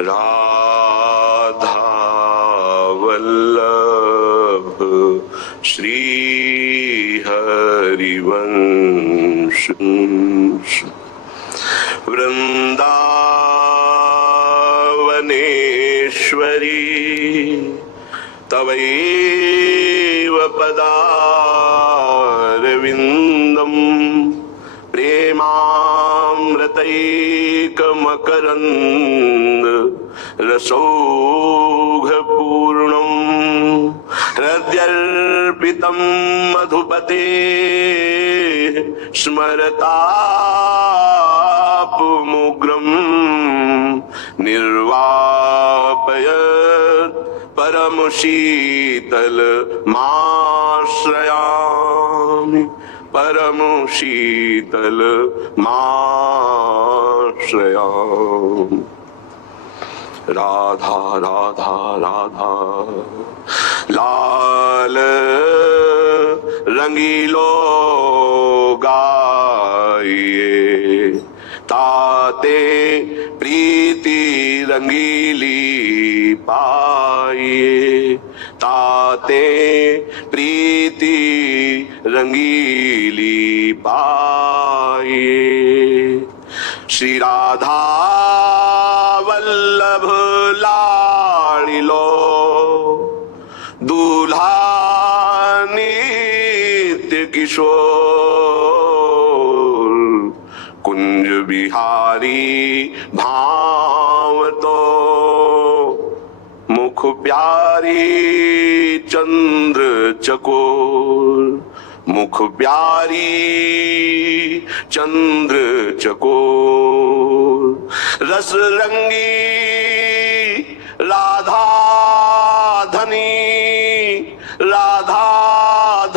राधा वल्लभ श्री हरिवंश वृंदावनेश्वरी तवैव पदारविन्दम् प्रेमामृतैकमकरन्द रसौघपूर्णम् हृद्यर्पितं मधुपते स्मरतापमुग्रं निर्वापयत् परम शीतल माश्रयामि परम शीतल माश्रयामि। राधा राधा राधा लाल रंगीलो गाइए ताते प्रीति रंगीली पाइए ताते प्रीति रंगीली पाइए। श्री राधा वल्लभ लाड़िलो दूल्हा नित्य किशोर कुंज बिहारी भाव तो मुख प्यारी चंद्र चकोर मुख प्यारी चंद्र चकोर रस रंगी राधा धनी राधा ध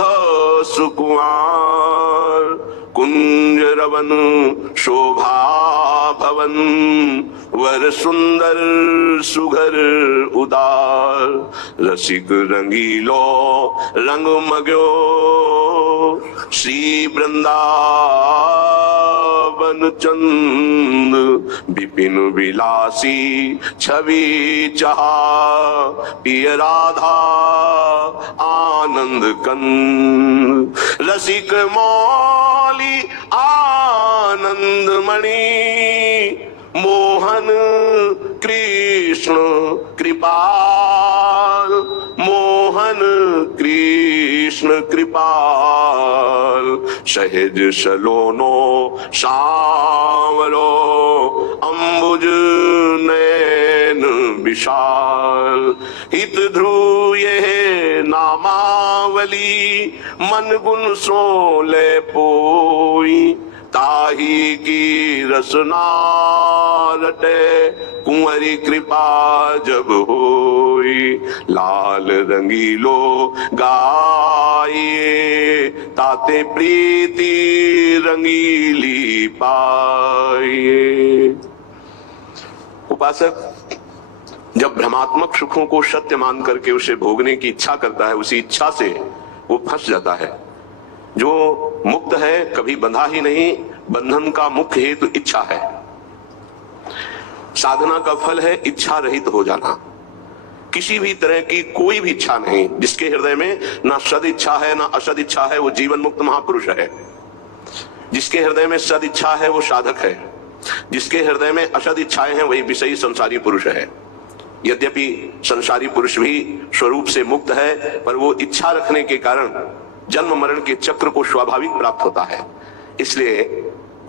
सुकुमार कुंज रवन शोभा भवन वर सुंदर सुघर उदार रसिक रंगीलो रंग मग्यो श्री वृंदावन चंद विपिन विलासी छवि चहा पिय राधा आनंद कंद रसिक मौली आनंद मणि मोहन कृष्ण कृपाल मोहन कृष्ण कृपाल सहज सलोनो सांवरो अंबुज नैन विशाल हित ध्रुये नामावली मन गुण सोले पोई ताही की रसना रटे कुंवरी कृपा जब होई लाल रंगीलो गाइए ताते प्रीति रंगीली पाइए। उपासक जब भ्रमात्मक सुखों को सत्य मान करके उसे भोगने की इच्छा करता है उसी इच्छा से वो फंस जाता है। जो मुक्त है कभी बंधा ही नहीं, बंधन का मुख्य हेतु इच्छा है। साधना का फल है इच्छा रहित हो जाना, किसी भी तरह की कोई भी इच्छा नहीं। जिसके हृदय में ना सद इच्छा है ना असद इच्छा है वो जीवन मुक्त महापुरुष है। जिसके हृदय में सद इच्छा है वो साधक है, जिसके हृदय में असद इच्छाएं हैं वही विषयी संसारी पुरुष है। यद्यपि संसारी पुरुष भी स्वरूप से मुक्त है पर वो इच्छा रखने के कारण जन्म मरण के चक्र को स्वाभाविक प्राप्त होता है। इसलिए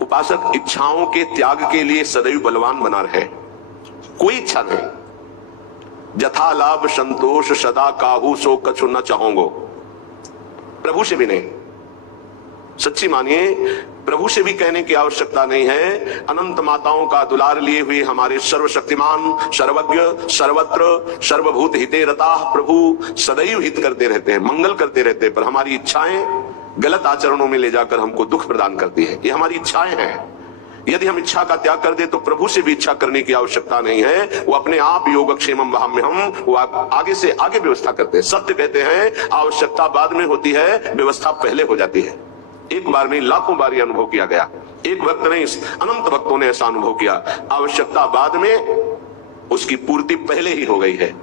उपासक इच्छाओं के त्याग के लिए सदैव बलवान बना रहे। कोई इच्छा नहीं, जथा लाभ संतोष सदा काहू सो कछु न चाहोगो। प्रभु से भी नहीं, सच्ची मानिए प्रभु से भी कहने की आवश्यकता नहीं है। अनंत माताओं का दुलार लिए हुए हमारे सर्वशक्तिमान सर्वज्ञ सर्वत्र सर्वभूत हिते रता प्रभु सदैव हित करते रहते हैं, मंगल करते रहते हैं, पर हमारी इच्छाएं गलत आचरणों में ले जाकर हमको दुख प्रदान करती है। ये हमारी इच्छाएं हैं। यदि हम इच्छा का त्याग कर दे तो प्रभु से भी इच्छा करने की आवश्यकता नहीं है। वो अपने आप योगक्षेमम वहाम्यहम्, वो आगे से आगे व्यवस्था करते हैं। सत्य कहते हैं आवश्यकता बाद में होती है, व्यवस्था पहले हो जाती है। एक बार नहीं लाखों बार यह अनुभव किया गया। एक भक्त नहीं, अनंत भक्तों ने ऐसा अनुभव किया। आवश्यकता बाद में, उसकी पूर्ति पहले ही हो गई है।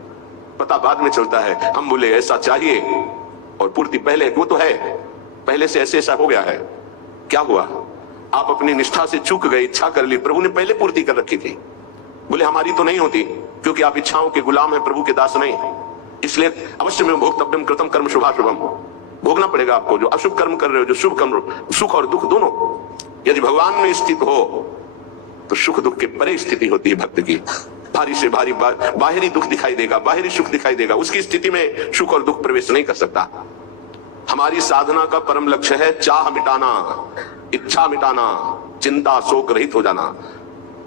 पता बाद में चलता है। हम बोले ऐसा चाहिए और पूर्ति पहले, वो तो है पहले से ऐसे ऐसा हो गया है। क्या हुआ? आप अपनी निष्ठा से चूक गए, इच्छा कर ली, प्रभु ने पहले पूर्ति कर रखी थी। बोले हमारी तो नहीं होती क्योंकि आप इच्छाओं के गुलाम हैं, प्रभु के दास नहीं। इसलिए अवश्य में भोक्तव्यम कृतम कर्म शुभाशुभम, भोगना पड़ेगा आपको। जो अशुभ कर्म कर रहे हो, जो शुभ कर्म, सुख और दुख दोनों। यदि भगवान में स्थित हो तो सुख दुख के परे स्थिति होती है भक्त की। भारी से भारी बाहरी दुख दिखाई देगा, बाहरी सुख दिखाई देगा, उसकी स्थिति में सुख और दुख प्रवेश नहीं कर सकता। हमारी साधना का परम लक्ष्य है चाह मिटाना, इच्छा मिटाना, चिंता शोक रहित हो जाना।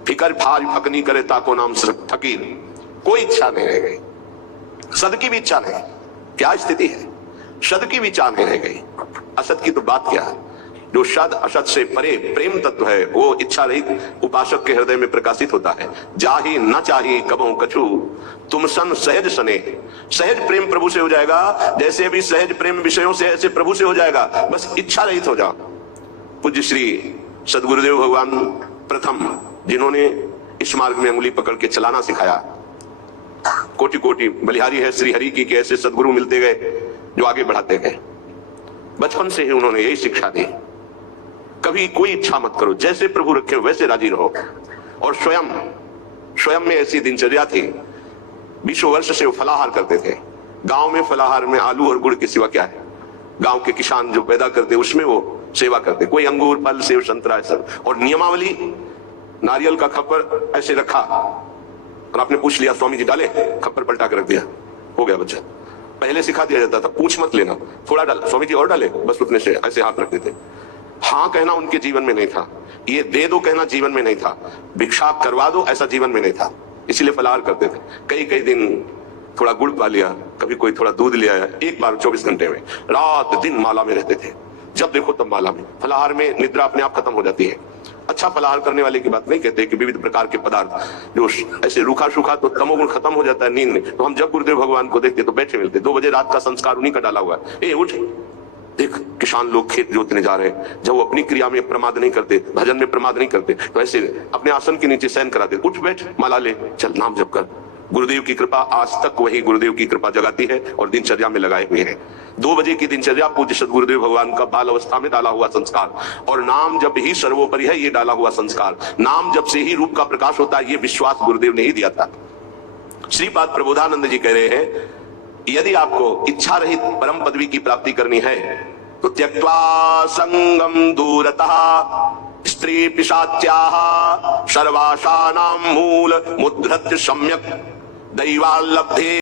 फिकर फार फकनी करे ताको नाम फकीर। कोई इच्छा नहीं रह गई, सद की भी इच्छा नहीं। क्या स्थिति है? सद की भी इच्छा नहीं रह गई। असत की तो बात क्या है? जो सद असत से परे प्रेम तत्व है वो इच्छा रहित उपासक के हृदय में प्रकाशित होता है। जाही न चाही कबहू कछु तुम सन सहज सने। सहज प्रेम प्रभु से हो जाएगा, जैसे भी सहज प्रेम विषयों से ऐसे प्रभु से हो जाएगा। बस इच्छा रहित हो जाओ। पूज्य श्री सदगुरुदेव भगवान प्रथम जिन्होंने इस मार्ग में अंगुली पकड़ के चलाना सिखाया। कोटि कोटि बलिहारी है श्री हरि की, ऐसे सदगुरु मिलते गए जो आगे बढ़ाते गए। बचपन से ही उन्होंने यही शिक्षा दी, कभी कोई इच्छा मत करो, जैसे प्रभु रखे वैसे राजी रहो। और स्वयं में ऐसी दिनचर्या थी। 20 वर्ष से वो फलाहार करते थे। गांव में फलाहार में आलू और गुड़ के सिवा क्या है? गांव के किसान जो पैदा करते उसमें वो सेवा करते। कोई अंगूर फल सेव संतरा है सब। और नियमावली, नारियल का खप्पर ऐसे रखा और आपने पूछ लिया स्वामी जी डाले, खप्पर पलटा कर रख दिया, हो गया बच्चा। पहले सिखा दिया जाता था पूछ मत लेना, थोड़ा डाल, स्वामी जी और डाले, बस उतने से ऐसे हाथ रखते थे। हाँ कहना उनके जीवन में नहीं था, ये दे दो कहना जीवन में नहीं था, भिक्षा करवा दो ऐसा जीवन में नहीं था। इसीलिए फलाहार करते थे। कई कई दिन थोड़ा गुड़ पा लिया, कभी कोई थोड़ा दूध ले आया। एक बार 24 घंटे में रात दिन माला में रहते थे। जब देखो तब माला में। फलाहार में निद्रा अपने आप खत्म हो जाती है। अच्छा फलाहार करने वाले की बात नहीं कहते कि विविध प्रकार के पदार्थ जो ऐसे रूखा सूखा तो तमोगुण खत्म हो जाता है नींद में। तो हम जब गुरुदेव भगवान को देखते तो बैठे मिलते। 2 बजे रात का संस्कार उन्हीं का डाला हुआ है। ए उठ, देख किसान लोग खेत जोतने जा रहे हैं। जब वो अपनी क्रिया में प्रमाद नहीं करते, भजन में प्रमाद नहीं करते, तो ऐसे अपने आसन के नीचे शयन कराते। उठ बैठ, माला ले, चल नाम जप कर। गुरुदेव की कृपा आज तक वही गुरुदेव की कृपा जगाती है और दिनचर्या में लगाए हुए हैं। 2 बजे की दिनचर्या पूज्य सदगुरुदेव भगवान का बाल अवस्था में डाला हुआ संस्कार। और नाम जप ही सर्वोपरि है, ये डाला हुआ संस्कार। नाम जप से ही रूप का प्रकाश होता है, ये विश्वास गुरुदेव ने ही दिया था। श्रीपाद प्रबोधानंद जी कह रहे हैं, यदि आपको इच्छा रहित परम पदवी की प्राप्ति करनी है तो त्यक्त्वा संगम दूरतः स्त्री पिशाच्याः सर्वासानां मूल मुद्रत्य सम्यक दैवाल्लब्धे